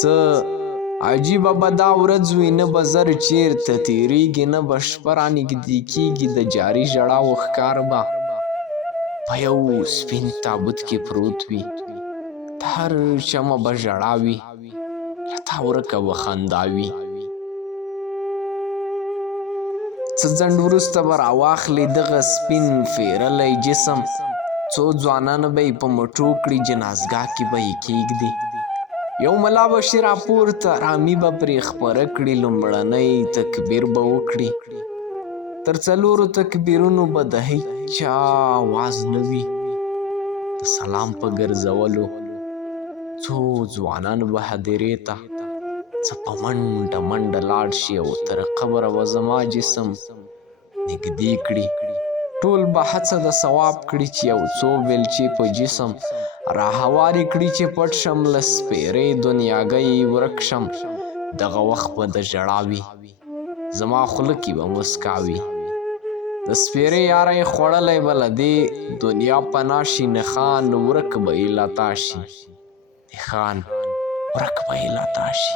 څه عجیبه به دا ورځ وي، نه به زر چیرته تیریږي، نه به شپه رانږدې کیږي، د جاري ژړاو ښکار به په یو سپین تابوت کې پروت وي. د هر چمه به ژړا وي، له تا ورکه به خندا وي. څه ځنډ وروسته به راواخلې دغه سپین فیرلی جسم، څو ځوانان به یې په مټو کړي، جنازګاه کې به یې کیږدي. یو ملا به شي راپورته، رامي به پرې خپره کړي، لومړنی تکبیر به وکړي. تر 4 تکبیرونو به د هیچا آواز نه وي، د سلام په ګرځولو څو ځوانان به هدیرې ته څه په منډه منډه لاړ شي، او تر قبره به زما جسم نږدې کړي. ټول به هڅه د ثواب کړي چې یو څو بیلچې په جسم راهوارې کړي، چې پټ شم له سپېرې دنیاګۍ ورک شم. دغه وخت به د ژړا وي، زما خوله کې به مسکا وي. د سپېرې یاره یې خوړلی به له دې دنیا پناه شي. نښان ورک به یې لا تا شي، نښان ورک به یې لا تا شي.